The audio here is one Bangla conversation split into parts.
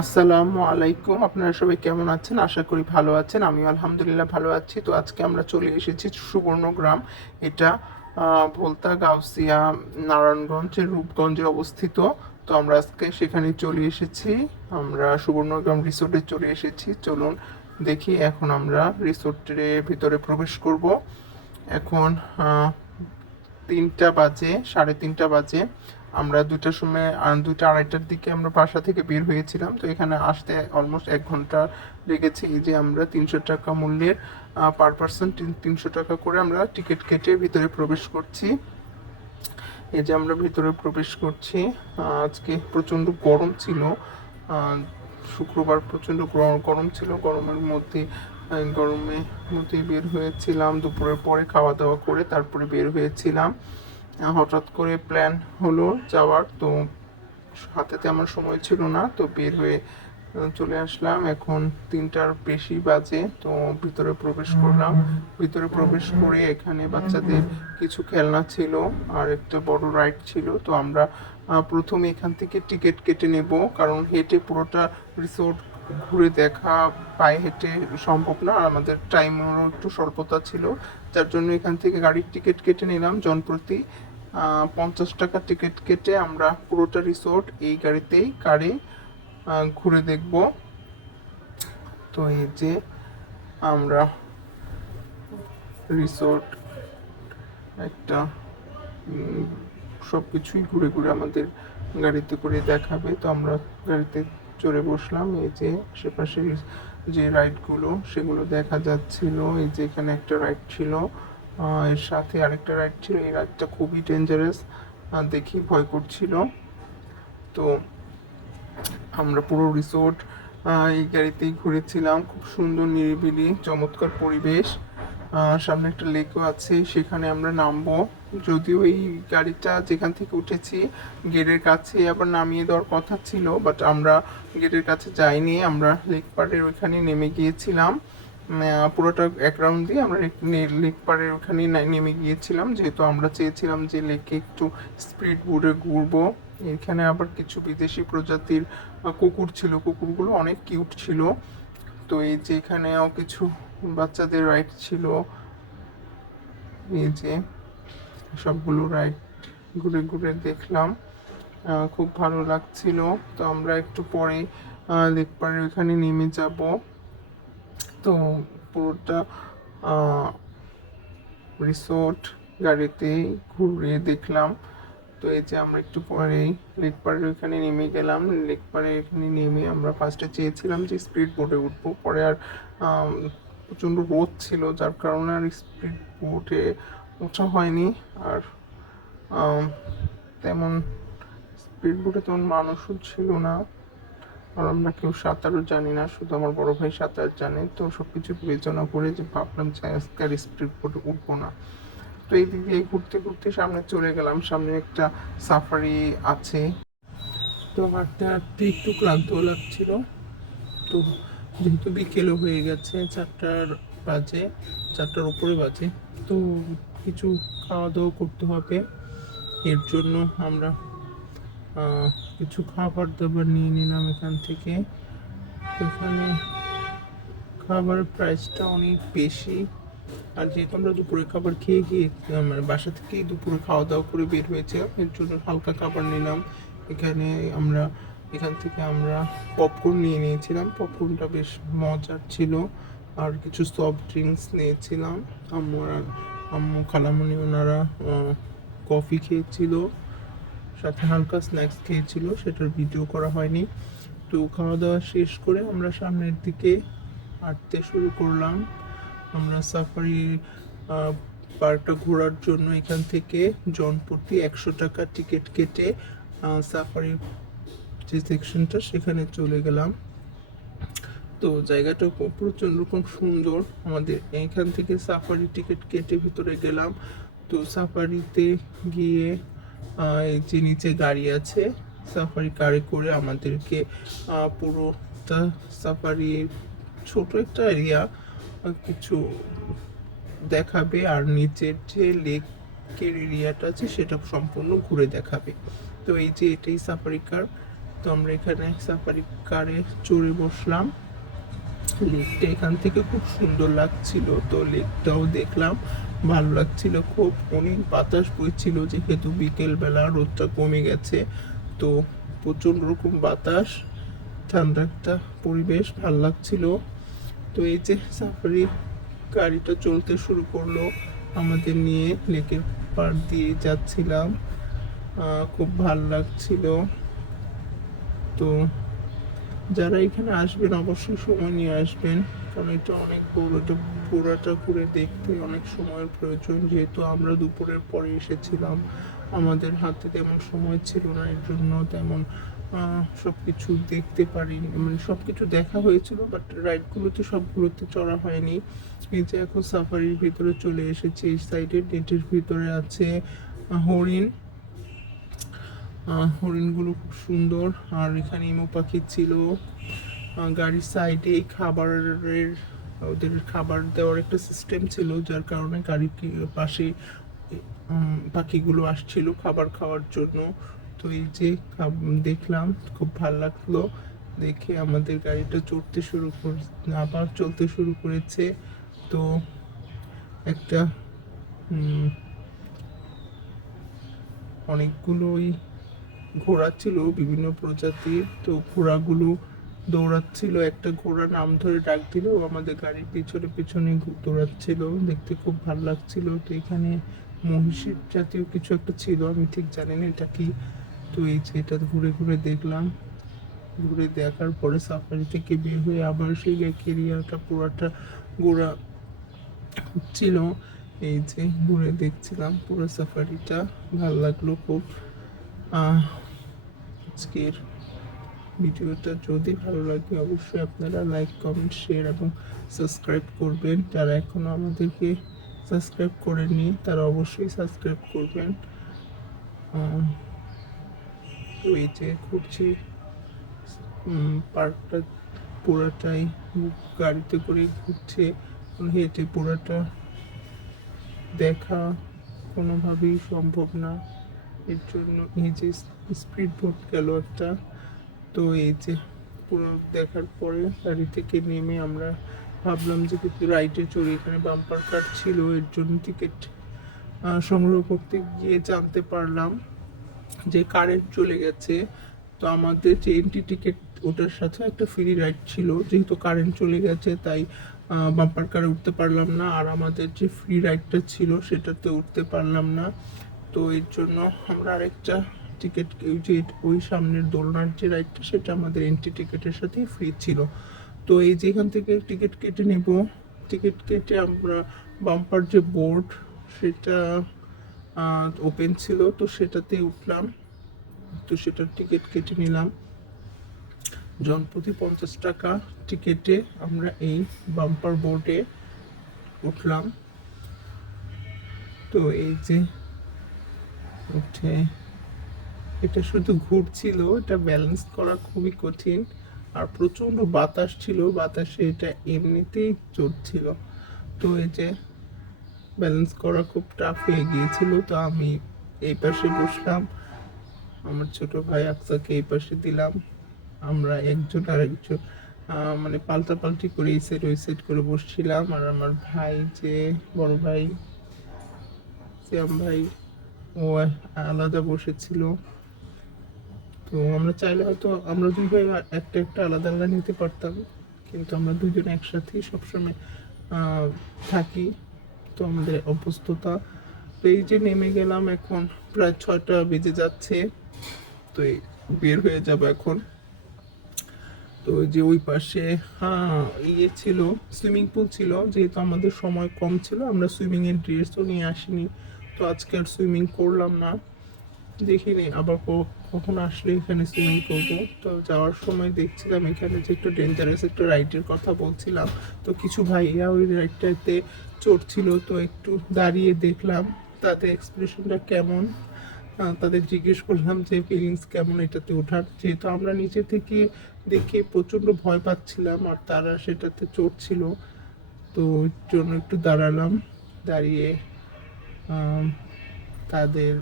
আসসালামু আলাইকুম। আপনারা সবাই কেমন আছেন? আশা করি ভালো আছেন। আমিও আলহামদুলিল্লাহ ভালো আছি। তো আজকে আমরা চলে এসেছি সুবর্ণগ্রাম। এটা ভোলতা গাউসিয়া নারায়ণগঞ্জের রূপগঞ্জে অবস্থিত। তো আমরা আজকে সেখানে চলে এসেছি। আমরা সুবর্ণগ্রাম রিসোর্টে চলে এসেছি। চলুন দেখি, এখন আমরা রিসোর্টের ভিতরে প্রবেশ করব। এখন 3টা বাজে, 3:30 বাজে। আমরা 2টার সময় 2টা 2:30টার দিকে আমরা বাসা থেকে বের হয়েছিলাম। তো এখানে আসতে অলমোস্ট 1 ঘন্টা লেগেছে। এই যে আমরা 300 টাকা মূল্যের পার পার্সন 300 টাকা করে আমরা টিকিট কেটে ভিতরে প্রবেশ করছি। এই যে আমরা ভিতরে প্রবেশ করছি। আজকে প্রচণ্ড গরম ছিল। শুক্রবার প্রচণ্ড গরম ছিল। গরমের মধ্যে বের হয়েছিলাম। দুপুরের পরে খাওয়া দাওয়া করে তারপরে বের হয়েছিলাম। হঠাৎ করে প্ল্যান হলো যাওয়ার। তো হাতেতে আমার সময় ছিল না, তো বের হয়ে চলে আসলাম। এখন 3টার বেশি বাজে। তো ভিতরে প্রবেশ করলাম। ভিতরে প্রবেশ করে এখানে বাচ্চাদের কিছু খেলনা ছিল আর একটা বড় রাইড ছিল। তো আমরা প্রথমে এখান থেকে টিকিট কেটে নেব, কারণ হেঁটে পুরোটা রিসোর্ট ঘুরে দেখা পায়ে হেঁটে সম্ভব না, আর আমাদের টাইমেরও একটু স্বল্পতা ছিল। যার জন্য এখান থেকে গাড়ির টিকিট কেটে নিলাম। জনপ্রতি 50 টাকা টিকিট কেটে আমরা পুরোটা রিসোর্ট এই কারে ঘুরে দেখব। তো এই যে আমরা রিসোর্ট একটা সব কিছুই ঘুরে ঘুরে আমাদের গাড়িতে করে দেখাবে। তো আমরা গাড়িতে চড়ে বসলাম। এই যে আশেপাশে যে রাইডগুলো সেগুলো দেখা যাচ্ছিল। এই যে এখানে একটা রাইড ছিল, এর সাথে আরেকটা রাইড ছিল। এই রাইডটা খুবই ডেঞ্জারাস, দেখি ভয় করছিল। তো আমরা পুরো রিসোর্ট এই গাড়িতেই ঘুরেছিলাম। খুব সুন্দর, নিরিবিলি, চমৎকার পরিবেশ। সামনে একটা লেকও আছে, সেখানে আমরা নামবো। যদিও এই গাড়িটা যেখান থেকে উঠেছি গেটের কাছে আবার নামিয়ে দেওয়ার কথা ছিল, বাট আমরা গেটের কাছে যাইনি। আমরা লেক পাড়ের ওইখানে নেমে গিয়েছিলাম। পুরোটা এক রাউন্ড দিয়ে আমরা লেক পাড়ের ওখানে নেমে গিয়েছিলাম, যেহেতু আমরা চেয়েছিলাম যে লেকে একটু স্পিড বোটে ঘুরবো। এখানে আবার কিছু বিদেশি প্রজাতির কুকুর ছিল। কুকুরগুলো অনেক কিউট ছিল। তো এই যে এখানেও কিছু বাচ্চাদের রাইড ছিল। এই যে সবগুলো রাইড ঘুরে ঘুরে দেখলাম, খুব ভালো লাগছিল। তো আমরা একটু পরে লেক পাড়ের ওখানে নেমে যাব। তো পুরোটা রিসোর্ট গাড়িতেই ঘুরে দেখলাম। তো এই যে আমরা একটু পরেই লেক পাড়ের ওখানে নেমে গেলাম। লেক পাড়ে এখানে নেমে আমরা ফার্স্টে চেয়েছিলাম যে স্পিড বোটে উঠবো, পরে আর প্রচণ্ড রোদ ছিল, যার কারণে আর স্পিড বোটে ওঠা হয়নি। আর তেমন স্পিড বোটে তেমন মানুষও ছিল না, আর আমরা কেউ সাঁতারও জানি না, শুধু আমার বড় ভাই সাঁতার জানে। তো সব কিছু বিবেচনা করে যে ভাবলাম যে আজকে আর স্পিড বোটে উঠবো না। তো এই দিক দিয়ে ঘুরতে ঘুরতে সামনে চলে গেলাম। সামনে একটা সাফারি আছে। তো হাঁটতে হাঁটতে একটু ক্লান্ত লাগছিল। তো যেহেতু বিকেলও হয়ে গেছে, 4টার বাজে, 4টার উপরে বাজে, তো কিছু খাওয়া দাওয়া করতে হবে। এর জন্য আমরা কিছু খাবার দাবার নিয়ে নিলাম এখান থেকে। এখানে খাবারের প্রাইসটা অনেক বেশি। আর যেহেতু আমরা দুপুরে খাবার খেয়ে গিয়ে মানে বাসা থেকেই দুপুরে খাওয়া দাওয়া করে বের হয়েছে, এর জন্য হালকা খাবার নিলাম। এখান থেকে আমরা পপকর্ন নিয়ে নিয়েছিলাম। পপকর্নটা বেশ মজার ছিল। আর কিছু সফট ড্রিঙ্কস নিয়েছিলাম। আম্মু খালামণি ওনারা কফি খেয়েছিল, সাথে হালকা স্ন্যাক্স খেয়েছিল, সেটার ভিডিও করা হয়নি। তো খাওয়া দাওয়া শেষ করে আমরা সামনের দিকে হাঁটতে শুরু করলাম। আমরা সাফারি পার্কটা ঘোরার জন্য এখান থেকে জনপ্রতি 100 টাকা টিকিট কেটে সাফারি যে সেকশনটা সেখানে চলে গেলাম। তো জায়গাটা প্রচণ্ড রকম সুন্দর। আমাদের এখান থেকে সাফারি টিকিট কেটে ভিতরে গেলাম। তো সাফারিতে গিয়ে এই যে নিচে গাড়ি আছে, সাফারি কারে করে আমাদেরকে পুরোটা সাফারি ছোট একটা এরিয়া কিছু দেখাবে, আর নিচের যে লেকের এরিয়াটা আছে সেটা সম্পূর্ণ ঘুরে দেখাবে। তো এই যে এটাই সাফারি কার। তো আমরা এখানে সাফারি কারে চড়ে বসলাম। লেকটা এখান থেকে খুব সুন্দর লাগছিল, তো লেকটাও দেখলাম, ভালো লাগছিল খুব। অনেক বাতাস বইছিল যেহেতু বিকেল বেলা, রোদটা কমে গেছে, তো প্রচন্ড রকম বাতাস, ঠান্ডা একটা পরিবেশ, ভালো লাগছিল। তো এই যে সাফারি গাড়িটা চলতে শুরু করলো, আমাদের নিয়ে লেকের পাড় দিয়ে যাচ্ছিলাম, খুব ভালো লাগছিল। তো যারা এখানে আসবেন অবশ্যই সময় নিয়ে আসবেন, কারণ এটা অনেক বড়, এটা পুরাটা ঘুরে দেখতে অনেক সময়ের প্রয়োজন। যেহেতু আমরা দুপুরের পরে এসেছিলাম, আমাদের হাতে তেমন সময় ছিল না, এর জন্য তেমন সব কিছু দেখতে পারিনি, মানে সব কিছু দেখা হয়েছিল বাট রাইডগুলোতে সবগুলোতে চড়া হয়নি। এই যে এখন সাফারির ভিতরে চলে এসেছি, এই সাইডের নেটের ভিতরে আছে হরিণ, হরিণগুলো খুব সুন্দর। আর এখানে ইমু পাখি ছিল, গাড়ির সাইডে খাবারের, ওদের খাবার দেওয়ার একটা সিস্টেম ছিল, যার কারণে গাড়ির পাশে পাখিগুলো আসছিল খাবার খাওয়ার জন্য। তো এই যে দেখলাম, খুব ভালো লাগলো দেখে। আমাদের গাড়িটা চড়তে শুরু করে, আবার চলতে শুরু করেছে। তো একটা অনেকগুলোই ঘোড়া ছিল বিভিন্ন প্রজাতির, তো ঘোড়াগুলো দৌড়াচ্ছিল, একটা ঘোড়া নাম ধরে ডাক দিল, আমাদের গাড়ির পিছনে পিছনে দৌড়াচ্ছিল, দেখতে খুব ভালো লাগছিল। তো এখানে মহিষের জাতীয় কিছু একটা ছিল, আমি ঠিক জানি না এটা কি। তো এই যে এটা ঘুরে ঘুরে দেখলাম, ঘুরে দেখার পরে সাফারি থেকে বের হয়ে আবার সেই লেক এরিয়াটা পুরাটা ঘোরা হচ্ছিল। এই যে ঘুরে দেখছিলাম পুরো সাফারিটা, ভালো লাগলো খুব। আজকের ভিডিওটা যদি ভালো লাগে অবশ্যই আপনারা লাইক, কমেন্ট, শেয়ার এবং সাবস্ক্রাইব করবেন। যারা এখনও আমাদেরকে সাবস্ক্রাইব করেননি তারা অবশ্যই সাবস্ক্রাইব করবেন। তো এই যে ঘুরছি, পার্কটা পুরাটাই গাড়িতে করে ঘুরছে, হেঁটে পুরাটা দেখা কোনোভাবেই সম্ভব না, এর জন্য এই যে স্পিড বোট গেল একটা। তো এই যে পুরো দেখার পরে গাড়ি থেকে নেমে আমরা ভাবলাম যে কিছু রাইডে চড়ি, এখানে বাম্পার কার ছিল, এর জন্য টিকিট সংগ্রহ করতে গিয়ে জানতে পারলাম যে কারেন্ট চলে গেছে। তো আমাদের যে এন্ট্রি টিকিট, ওটার সাথে একটা ফ্রি রাইড ছিল, যেহেতু কারেন্ট চলে গেছে তাই বাম্পার কারে উঠতে পারলাম না, আর আমাদের যে ফ্রি রাইডটা ছিল সেটাতে উঠতে পারলাম না। তো এর জন্য আমরা আরেকটা টিকিট, ওই সামনের দোলনার যে রাইডটা সেটা আমাদের এন্ট্রি টিকিটের সাথে ফ্রি ছিল। তো এই যে এখান থেকে টিকিট কেটে নেব, টিকিট কেটে আমরা বাম্পার যে বোর্ড সেটা ওপেন ছিল, তো সেটাতে উঠলাম। তো সেটার টিকিট কেটে নিলাম, জনপ্রতি 50 টাকা টিকিটে আমরা এই বাম্পার বোর্ডে উঠলাম। তো এই যে উঠে এটা শুধু ঘুরছিল, এটা ব্যালেন্স করা খুবই কঠিন, আর প্রচণ্ড বাতাস ছিল, বাতাসে এটা এমনিতেই চড়ছিল। তো এই যে ব্যালেন্স করা খুব টাফ হয়ে গিয়েছিল। তো আমি এই পাশে বসলাম, আমার ছোট ভাই আকসাকে এই পাশে দিলাম, আমরা একজন আর একজন মানে পাল্টাপাল্টি করে এই সাইড ওই সাইড করে বসছিলাম। আর আমার ভাই, যে বড় ভাই শ্যাম ভাই, ও আলাদা বসেছিল। তো আমরা চাইলে হয়তো আমরা দুই ভাই একটা একটা আলাদা আলাদা নিতে পারতাম, কিন্তু আমরা দুজন একসাথেই সবসময় থাকি, তো আমাদের অভ্যস্ততা। তো এই যে নেমে গেলাম, এখন প্রায় 6টা বেজে যাচ্ছে, তো বের হয়ে যাব এখন। তো যে ওই পাশে ইয়ে ছিল, সুইমিং পুল ছিল, যেহেতু আমাদের সময় কম ছিল আমরা সুইমিংয়ের ড্রেসও নিয়ে আসিনি, তো আজকে আর সুইমিং করলাম না, দেখিনি আবার কখন আসলে এখানে সুইমিং করবো। তো যাওয়ার সময় দেখছিলাম এখানে যে একটু ডেঞ্জারাস একটা রাইডের কথা বলছিলাম, তো কিছু ভাইয়া ওই রাইডটাতে চড়ছিল, তো একটু দাঁড়িয়ে দেখলাম তাদের এক্সপ্রেশনটা কেমন, তাদের জিজ্ঞেস করলাম যে ফিলিংস কেমন এটাতে ওঠার, যেহেতু আমরা নিচে থেকে দেখে প্রচণ্ড ভয় পাচ্ছিলাম আর তারা সেটাতে চড়ছিল, তো ওর জন্য একটু দাঁড়ালাম, দাঁড়িয়ে তাদের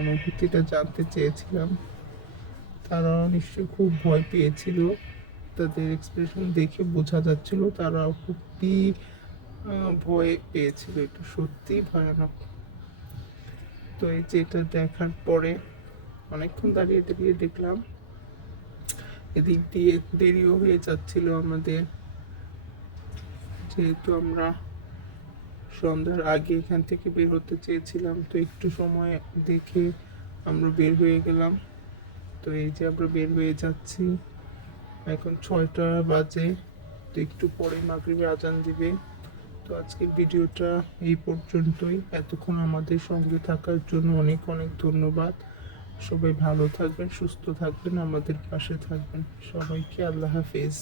অনুভূতিটা জানতে চেয়েছিলাম। তারা নিশ্চয়ই খুব ভয় পেয়েছিল, তাদের এক্সপ্রেশন দেখে বোঝা যাচ্ছিল তারা খুবই ভয় পেয়েছিল, এটা সত্যিই ভয়ানক। তো এই যে এটা দেখার পরে অনেকক্ষণ দাঁড়িয়ে দাঁড়িয়ে দেখলাম, এদিক দিয়ে দেরিও হয়ে যাচ্ছিল আমাদের, যেহেতু আমরা সন্ধ্যার আগে এখান থেকে বের হতে চেয়েছিলাম, তো একটু সময় দেখে আমরা বের হয়ে গেলাম। তো এই যে আমরা বের হয়ে যাচ্ছি, এখন 6টা বাজে, তো একটু পরে মাগরিবের আজান দিবে। তো আজকের ভিডিওটা এই পর্যন্তই। এতক্ষণ আমাদের সঙ্গে থাকার জন্য অনেক অনেক ধন্যবাদ। সবাই ভালো থাকবেন, সুস্থ থাকবেন, আমাদের পাশে থাকবেন। সবাইকে আল্লাহ হাফেজ।